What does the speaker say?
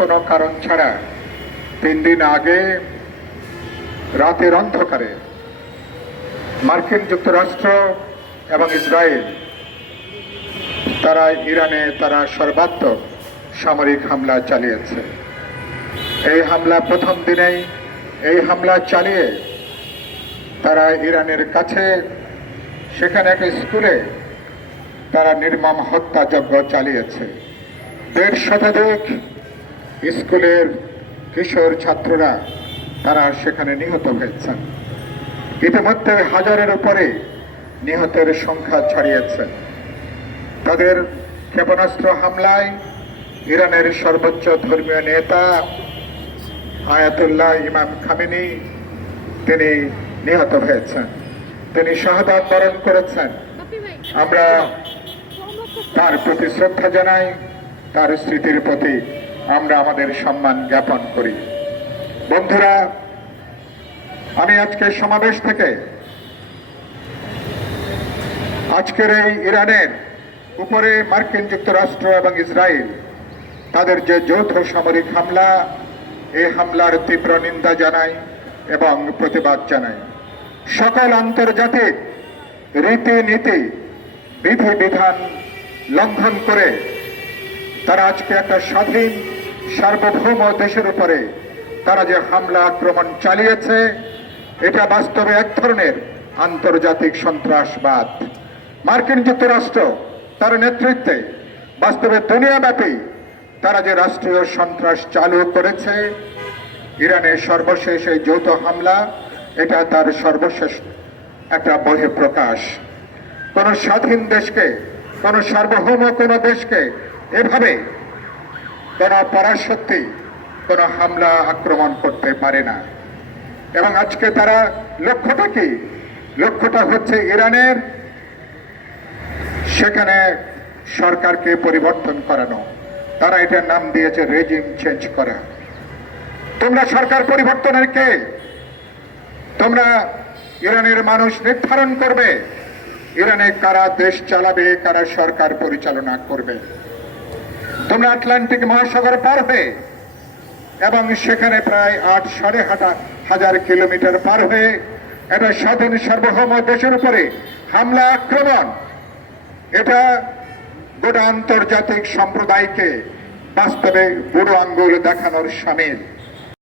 কোনো কারণ ছাড়া 3 দিন আগে রাতের অন্ধকারে মার্কিন যুক্তরাষ্ট্র এবং ইসরায়েল তারা ইরানে সর্বাত্মক সামরিক হামলা চালিয়েছে। এই হামলা প্রথম দিনেই এই হামলা চালিয়ে তারা ইরানের কাছে সেখানে একটা স্কুলে তারা নির্মম হত্যাযজ্ঞ চালিয়েছে। 1.5 শতাধিক স্কুলের কিশোর ছাত্ররা তারা সেখানে নিহত হয়েছেন। ইতিমধ্যে হাজারের উপরে নিহতের সংখ্যা ছাড়িয়েছে। তাদের ক্ষেপণাস্ত্র হামলায় ইরানের সর্বোচ্চ ধর্মীয় নেতা আয়াতুল্লাহ ইমাম খামেনি তিনি নিহত হয়েছেন, তিনি শাহাদাত বরণ করেছেন। আমরা তার প্রতি শ্রদ্ধা জানাই, তার স্মৃতির প্রতি আমরা আমাদের সম্মান জ্ঞাপন করি। বন্ধুরা, আমি আজকে সমাবেশ থেকে আজকের এই ইরানের উপরে মার্কিন যুক্তরাষ্ট্র এবং ইসরায়েল তাদের যে যৌথ সামরিক হামলা, এই হামলার তীব্র নিন্দা জানাই এবং প্রতিবাদ জানাই। সকল আন্তর্জাতিক রীতিনীতি বিধিবিধান লঙ্ঘন করে তারা আজকে একটা স্বাধীন সার্বভৌম দেশের উপরে তারা যে হামলা আক্রমণ চালিয়েছে, এটা বাস্তবে এক ধরনের আন্তর্জাতিক সন্ত্রাসবাদ। মার্কিন যুক্তরাষ্ট্র তার নেতৃত্বে বাস্তবে দুনিয়াব্যাপী তারা যে রাষ্ট্রীয় সন্ত্রাস চালু করেছে, ইরানের সর্বশেষ এই যৌথ হামলা এটা তার সর্বশেষ একটা বহিঃপ্রকাশ। কোন স্বাধীন দেশকে, কোন সার্বভৌম কোন দেশকে এভাবে কোন পরাশক্তি কোন হামলা আক্রমণ করতে পারে না। এবং আজকে তারা লক্ষ্যটা কি? লক্ষ্যটা হচ্ছে ইরানের সেখানে সরকারকে পরিবর্তন করানো। তারা এটার নাম দিয়েছে রেজিম চেঞ্জ করা। তোমরা সরকার পরিবর্তনের কে? তোমরা ইরানের মানুষ নির্ধারণ করবে ইরানে কারা দেশ চালাবে, কারা সরকার পরিচালনা করবে। তোমরা আটলান্টিক মহাসাগর পার হয়ে এবং সেখানে প্রায় 8,500 কিলোমিটার পার হয়ে এটা স্বাধীন সার্বভৌম দেশের উপরে হামলা আক্রমণ, এটা গোটা আন্তর্জাতিক সম্প্রদায়কে বাস্তবে বুড়ো আঙ্গুল দেখানোর শামিল।